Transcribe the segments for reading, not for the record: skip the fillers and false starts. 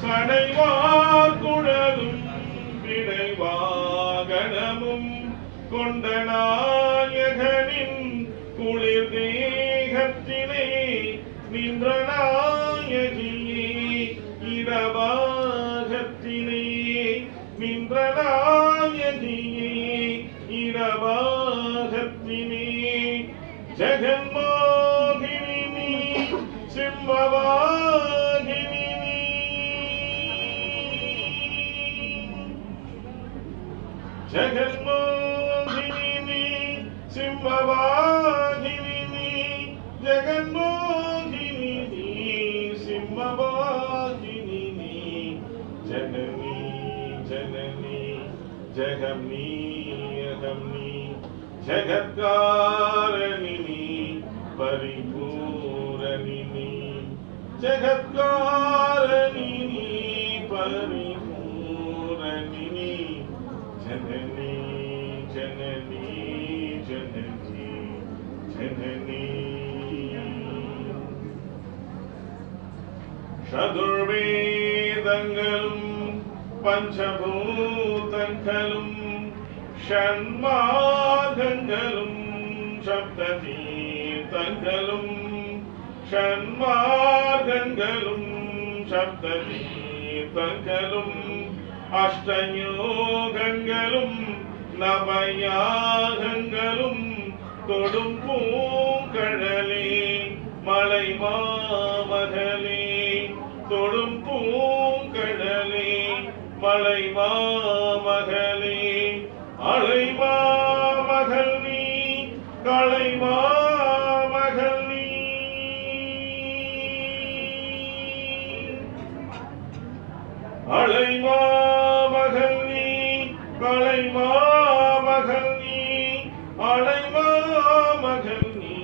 சடைவார் குழலும் விடைவாகனமும் கொண்ட நாயகனின் குளிர் தேகத்திலே நின்ற நாயகியே இரவாகத்திலே நின்ற நாயகியே இரவாகத்திலே ஜெகன்மோகினி நீ சிம்மவாகினி நீ ஜெகன்மோகினி நீ சிம்மவாகினி நீ ஜெகன்மோகினி நீ சிம்மவாகினி நீ ஜனனி ஜனனி ஜெகம்னி அகம்னி ஜெகத்காரணினி பரிபூரணினி ஜெகத்காரணினி பரிபூரணினி ஜனனி ஜனனி ஜனனி ஜனனி சதுர்வேதங்களும் பஞ்சபூதங்களும் ஷண்மார்க்கங்களும் சப்ததீர்த்தங்களும் ஷண்மார்க்கங்களும் சப்ததீர்த்தங்களும் அஷ்டயோகங்களும் நவயாகங்களும் தொடும் பூங்கழலே மலை மாமகளே தொடும் பூங்கழலே மலை மாமகளே அலை மாமகள் நீ களை மாமகள் நீ அலை மாமகள் நீ களை மாமகள் நீ அலை மாமகள் நீ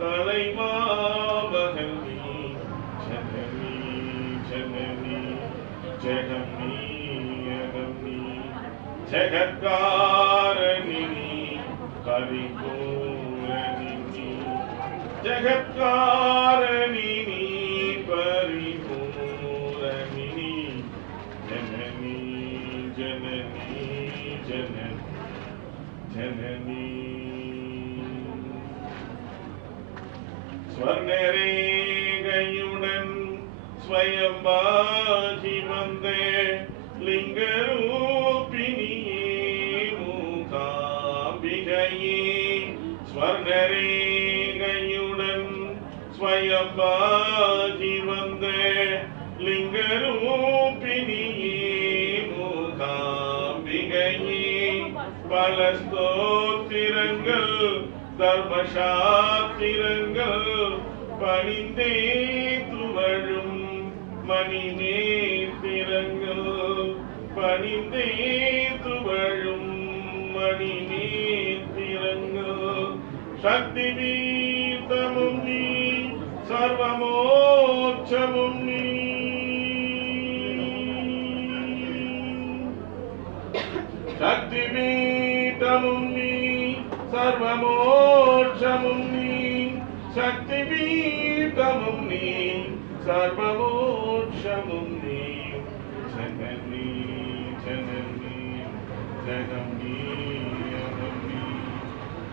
களை மாமகள் நீ ஜனனி ஜனனி ஜெகம்னி அகம்னி ஜெகத்காரணினி பரிபூரணினி ஜெகத்காரணினி பரிபூரணினி ஜனனி ஜனனி ஜனனி ஜனனி ஸ்வர்ணரேகையுடன் ஸ்வயம்பாகி வந்தே லிங்கரூபிணியே மூகாம்பிகையே ஸ்வர்ணரேகையுடன் ஸ்வயம்பாகி வந்தே லிங்கரூபிணியே மூகாம்பிகையே பல ஸ்தோத்திரங்கள் தர்மசாத்திரங்கள் பணிந்தே துவழும் மணி நேத்திரங்கள் பணிந்தே துவழும் மணி நேத்திரங்கள் சக்தி பீதமும் நீ சர்வமோட்சமும் நீ சக்தி பீதமும் நீ சர்வமோட்சமும் நீ சக்தி பீதமும் நீ சர்வமோட்சமும் நீ ஜனனி ஜனனி ஜெகம்னி அகம்னி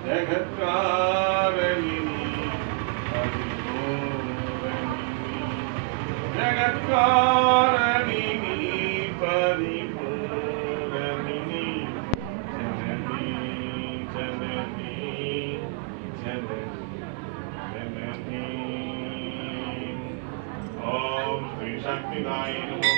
ஜெகத்காரணினி பரிபூரணினி ஜெகத்காரணினி பரிபூரணினி ஜனனி ஜனனி ஜனனி ஜனனி ஓம் ஸ்ரீ சக்திதாய நமோ